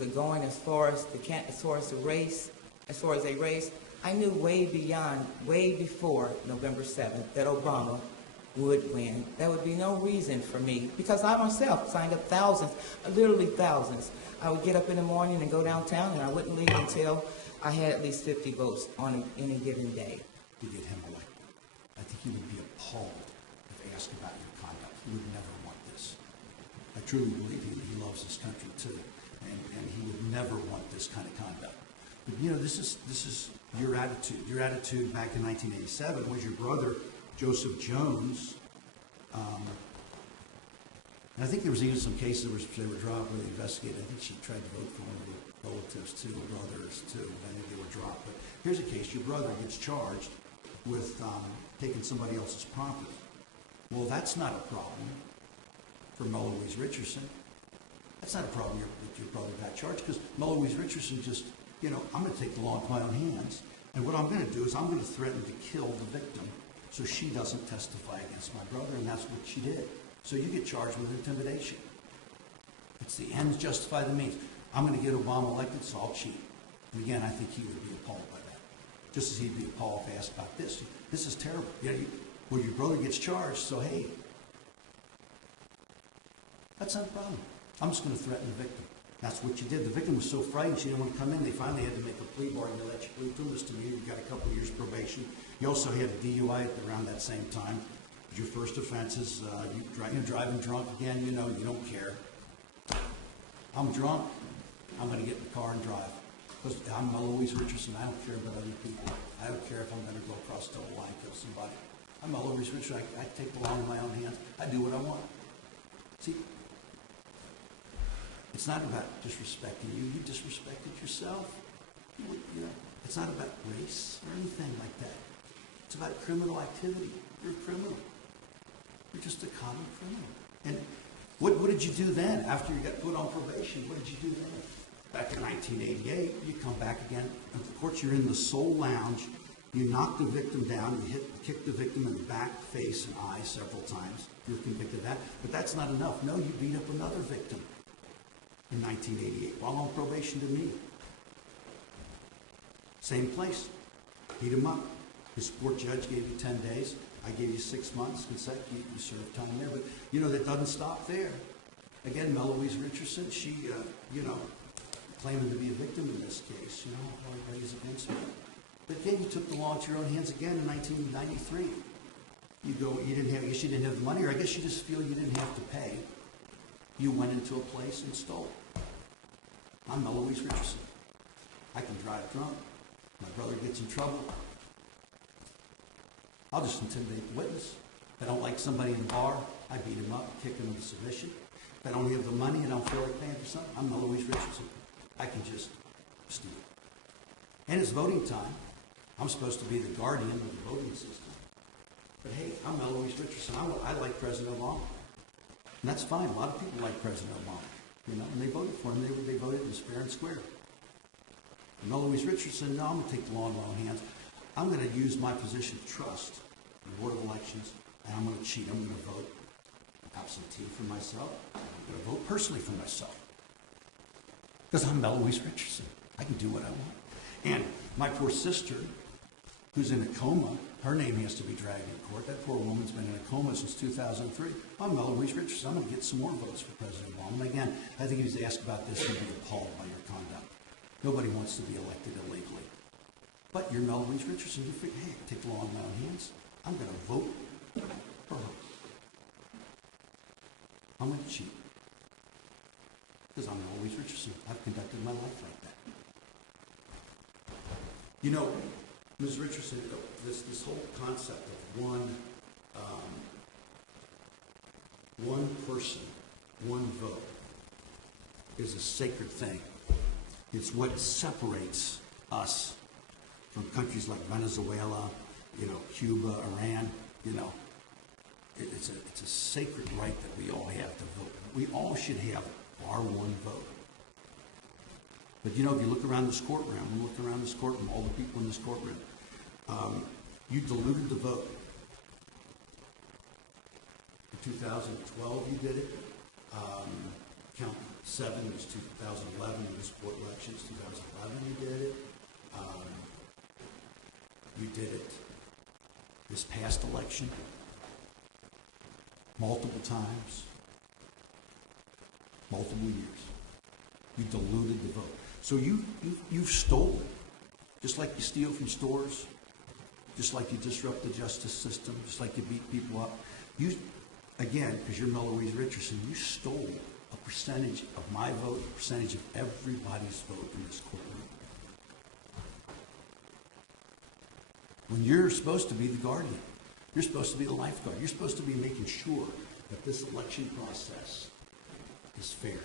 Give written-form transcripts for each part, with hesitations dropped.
are going as far as a race, I knew way before November 7th that Obama would win. There would be no reason for me, because I myself signed up thousands, literally thousands. I would get up in the morning and go downtown, and I wouldn't leave until I had at least 50 votes on any given day. To get him elected. I think he would be appalled if asked about your conduct. He would never want this. I truly believe he loves this country too, and he would never want this kind of conduct. But you know, this is your attitude. Your attitude back in 1987 was your brother, Joseph Jones. And I think there was even some cases they were dropped where they investigated. I think she tried to vote for one of the relatives too, brothers too. I think they were dropped. But here's a case: your brother gets charged with taking somebody else's property. Well, that's not a problem for Melowese Richardson. That's not a problem that your brother got charged, because Melowese Richardson just, I'm going to take the law into my own hands, and what I'm going to do is I'm going to threaten to kill the victim so she doesn't testify against my brother, and that's what she did. So you get charged with intimidation. It's the ends justify the means. I'm going to get Obama elected, so I'll cheat. And again, I think he would be appalled by that. Just as he'd be appalled if asked about this. This is terrible. Well, your brother gets charged, so hey, that's not a problem. I'm just going to threaten the victim. That's what you did. The victim was so frightened she didn't want to come in. They finally had to make a plea bargain to let you plead to this to me. You got a couple of years probation. You also had a DUI around that same time. Your first offense is driving drunk again. You don't care. I'm drunk. I'm going to get in the car and drive. Because I'm Melowese Richardson. I don't care about other people. I don't care if I'm going to go across the line and kill somebody. I'm Melowese Richardson. I take the law in my own hands. I do what I want. See, it's not about disrespecting you. You disrespected yourself. It's not about race or anything like that. It's about criminal activity. You're a criminal. You're just a common criminal. And what did you do then after you got put on probation? What did you do then? Back in 1988, you come back again. And of course, you're in the Soul Lounge. You knock the victim down. You kick the victim in the back, face, and eye several times. You're convicted of that. But that's not enough. No, you beat up another victim in 1988 while on probation to me. Same place. Beat him up. His court judge gave you 10 days. I gave you 6 months consecutive. You served time there. But, that doesn't stop there. Again, Melowese Richardson, she, claiming to be a victim in this case, everybody is against her. But again, you took the law into your own hands again in 1993. I guess you didn't have the money, or I guess you just feel you didn't have to pay. You went into a place and stole. I'm Melowese Richardson. I can drive drunk. My brother gets in trouble. I'll just intimidate the witness. If I don't like somebody in the bar, I beat him up, kick him into submission. If I don't have the money and I don't feel like paying for something, I'm Melowese Richardson. I can just steal. And it's voting time. I'm supposed to be the guardian of the voting system. But hey, I'm Melowese Richardson. I like President Obama. And that's fine. A lot of people like President Obama. And they voted for him. They voted as fair and square. And Melowese Richardson, no, I'm going to take the law in my own hands. I'm going to use my position of trust in the Board of Elections, and I'm going to cheat. I'm going to vote absentee for myself. I'm going to vote personally for myself. Because I'm Melowese Richardson. I can do what I want. And my poor sister, who's in a coma, her name has to be dragged in court. That poor woman's been in a coma since 2003. I'm Melowese Richardson. I'm going to get some more votes for President Obama. And again, I think if he's asked about this, he'd be appalled by your conduct. Nobody wants to be elected illegally. But you're Melowese Richardson. You figure, hey, take the law in my own hands. I'm going to vote for her. I'm going to cheat. Because I'm Melowese Richardson. I've conducted my life like that. Ms. Richardson, this whole concept of one person, one vote is a sacred thing. It's what separates us from countries like Venezuela, Cuba, Iran. It's a sacred right that we all have to vote. We all should have our one vote. But if you look around this courtroom, all the people in this courtroom, you diluted the vote. In 2012, you did it. Count 2007 was 2011, municipal elections, 2011 you did it. You did it this past election multiple times, multiple years. You diluted the vote. So you've stolen, just like you steal from stores, just like you disrupt the justice system, just like you beat people up. You, again, because you're Melowese Richardson, you stole a percentage of my vote, a percentage of everybody's vote in this courtroom. When you're supposed to be the guardian, you're supposed to be the lifeguard, you're supposed to be making sure that this election process is fair.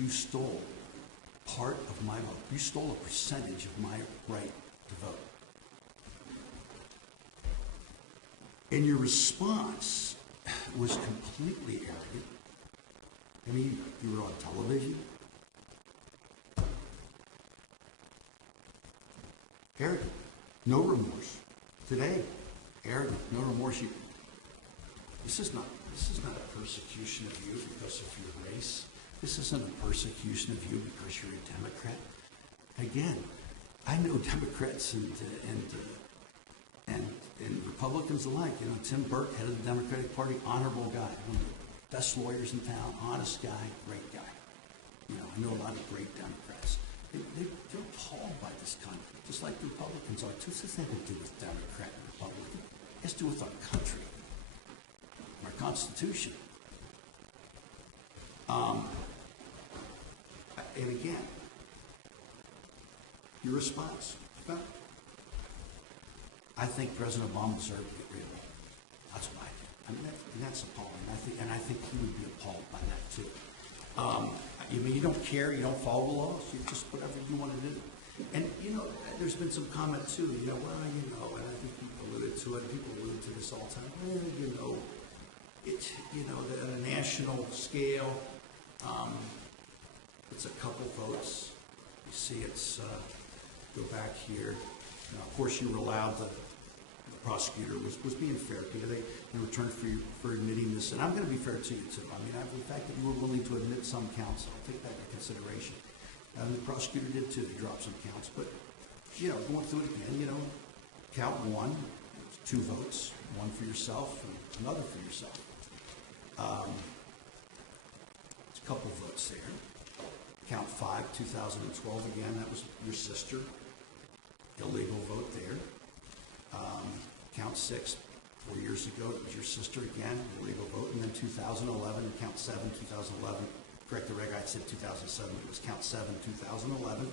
You stole part of my vote. You stole a percentage of my right to vote. And your response was completely arrogant. I mean, you were on television. Arrogant. No remorse. Today, arrogant. No remorse. This is not a persecution of you because of your race. This isn't a persecution of you because you're a Democrat. Again, I know Democrats and Republicans alike. You know, Tim Burke, head of the Democratic Party, honorable guy, one of the best lawyers in town, honest guy, great guy. You know, I know a lot of great Democrats. They're appalled by this country, just like the Republicans are. This has nothing to do with Democrat and Republican. It has to do with our country, our Constitution. And again, your response. Well, I think President Obama deserved to get reelected. That's what I think. I mean, that's appalling. I think he would be appalled by that too. You mean you don't care, you don't follow the laws, you just whatever you want to do. And you know, there's been some comment too. You know, well, you know, and I think people alluded to it. People allude to this all the time. Well, you know, it's at a national scale. It's a couple votes. You see, it's go back here. Now, of course, you were allowed the prosecutor was being fair to you. They in return for admitting this, and I'm going to be fair to you too. I mean, the fact that you were willing to admit some counts, I'll take that into consideration. The prosecutor did too. They dropped some counts, but you know, going through it again, you know, count one, 2 votes, one for yourself and another for yourself. It's a couple votes there. Count 5, 2012, again, that was your sister. Illegal vote there. Count 6, 4 years ago, it was your sister again, illegal vote. And then 2011, count 7, 2011. Correct the record, I said 2007, it was count 7, 2011.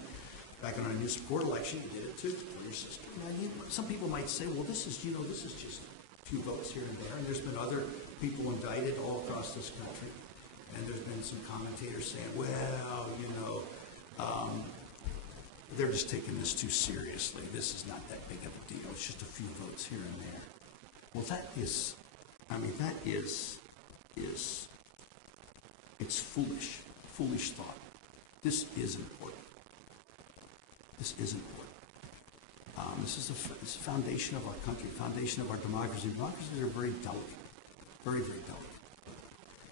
Back on a municipal court election, you did it too, for your sister. Now, some people might say, well, this is just a few votes here and there. And there's been other people indicted all across this country. And there's been some commentators saying, well, you know, they're just taking this too seriously. This is not that big of a deal. It's just a few votes here and there. Well, it's foolish thought. This is important. This is important. This is the foundation of our country, foundation of our democracy. Democracies are very delicate, very, very delicate.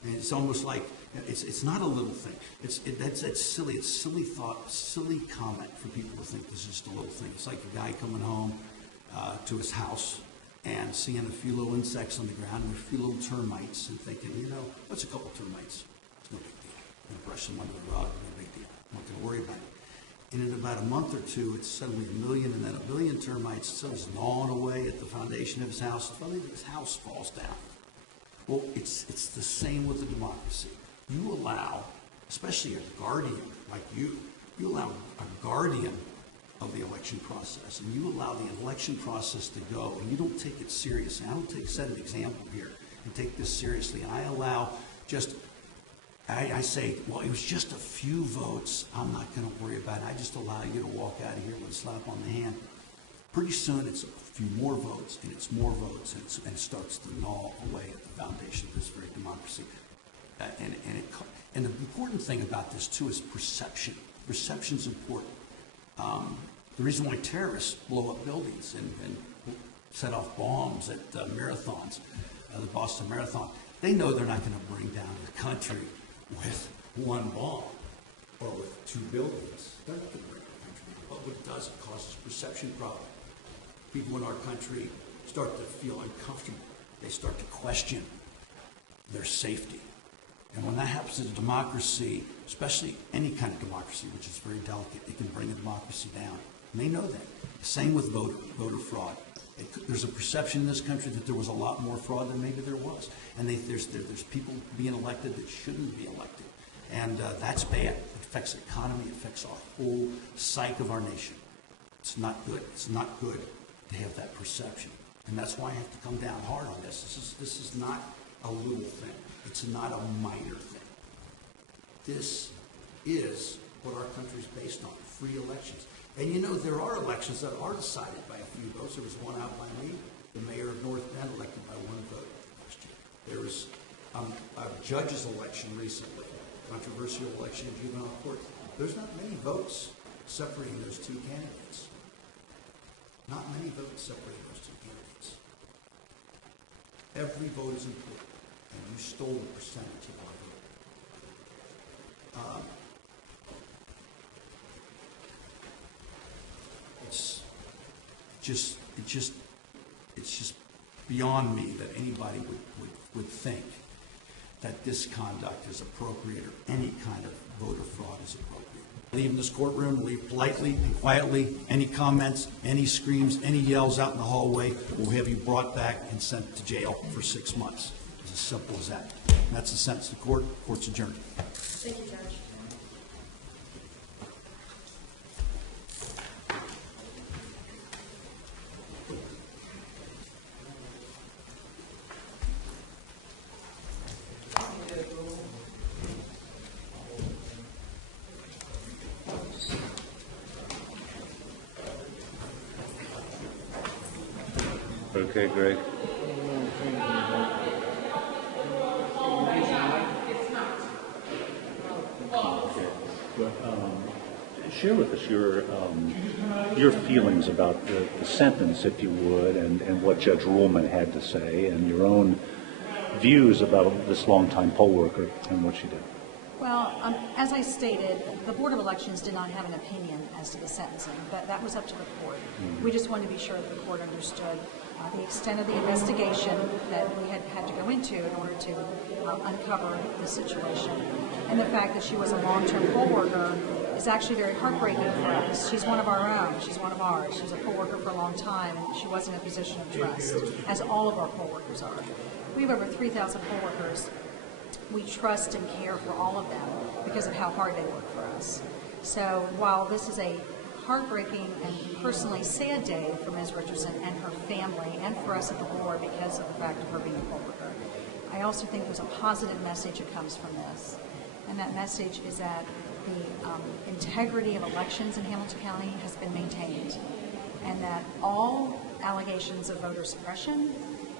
And it's almost like, it's not a little thing. That's silly. It's silly thought, silly comment for people to think this is just a little thing. It's like a guy coming home to his house and seeing a few little insects on the ground and a few little termites and thinking, you know, what's a couple termites? It's no big deal. I'm going to brush them under the rug. No big deal. I'm not going to worry about it. And in about a month or two, it's suddenly 1 million, and then 1 million termites suddenly gnawing away at the foundation of his house. Finally, his house falls down. Well, it's the same with the democracy. You allow, especially a guardian like you allow a guardian of the election process, and you allow the election process to go, and you don't take it seriously. I don't set an example here and take this seriously. And I allow I say, well, it was just a few votes. I'm not going to worry about it. I just allow you to walk out of here with a slap on the hand. Pretty soon, it's a few more votes, and it's more votes, and it starts to gnaw away at the foundation of this very democracy. And the important thing about this, too, is perception. Perception's important. The reason why terrorists blow up buildings and set off bombs at marathons, the Boston Marathon, They know they're not going to bring down the country with one bomb or with two buildings. They're not going to bring the country down. But what it does, it causes a perception problem. People in our country start to feel uncomfortable. They start to question their safety. And when that happens in a democracy, especially any kind of democracy, which is very delicate, it can bring a democracy down. And they know that. Same with voter fraud. There's a perception in this country that there was a lot more fraud than maybe there was. And there's people being elected that shouldn't be elected. And that's bad. It affects the economy. It affects our whole psyche of our nation. It's not good. It's not good to have that perception. And that's why I have to come down hard on this. This is not a little thing. It's not a minor thing. This is what our country's based on, free elections. And you know, there are elections that are decided by a few votes. There was one out by me, the mayor of North Bend, elected by one vote last year. There was a judge's election recently, controversial election in juvenile court. There's not many votes separating those two candidates. Not many votes separating those two candidates. Every vote is important, and you stole the percentage of our vote. It's just beyond me that anybody would think that this conduct is appropriate or any kind of voter fraud is appropriate. Leave this courtroom, leave politely and quietly. Any comments, any screams, any yells out in the hallway, we'll have you brought back and sent to jail for 6 months. It's as simple as that. And that's the sentence of the court. Court's adjourned. Thank you, Judge. Okay, Greg. Okay. Well, share with us your feelings about the sentence, if you would, and what Judge Ruhlman had to say, and your own views about this longtime poll worker and what she did. Well, as I stated, the Board of Elections did not have an opinion as to the sentencing, but that was up to the court. We just wanted to be sure that the court understood the extent of the investigation that we had to go into in order to uncover the situation. And the fact that she was a long-term poll worker is actually very heartbreaking for us. She's one of our own. She's one of ours. She was a poll worker for a long time, and she was in a position of trust, as all of our poll workers are. We have over 3,000 poll workers. We trust and care for all of them because of how hard they work for us. So while this is a heartbreaking and personally sad day for Ms. Richardson and her family and for us at the board because of the fact of her being a poll worker, I also think there's a positive message that comes from this. And that message is that the integrity of elections in Hamilton County has been maintained, and that all allegations of voter suppression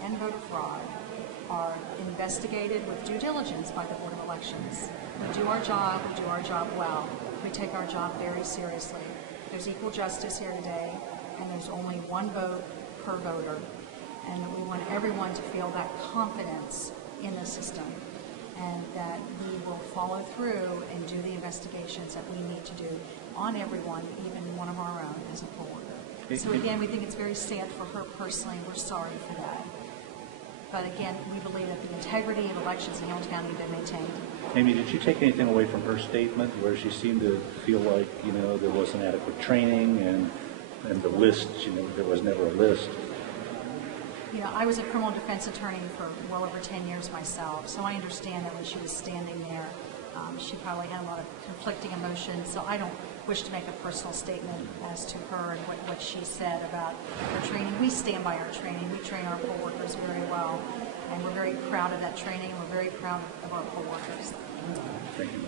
and voter fraud are investigated with due diligence by the Board of Elections. We do our job well. We take our job very seriously. There's equal justice here today, and there's only one vote per voter. And we want everyone to feel that confidence in the system, and that we will follow through and do the investigations that we need to do on everyone, even one of our own as a poll worker. So again, we think it's very sad for her personally. We're sorry for that. But again, we believe that the integrity of elections in Hamilton County have been maintained. Amy, did you take anything away from her statement where she seemed to feel like, there wasn't adequate training and the list, there was never a list? I was a criminal defense attorney for well over 10 years myself, so I understand that when she was standing there, she probably had a lot of conflicting emotions, so I don't wish to make a personal statement as to her and what she said about her training. We stand by our training. We train our poll workers very well, and we're very proud of that training, and we're very proud of our poll workers. Thank you.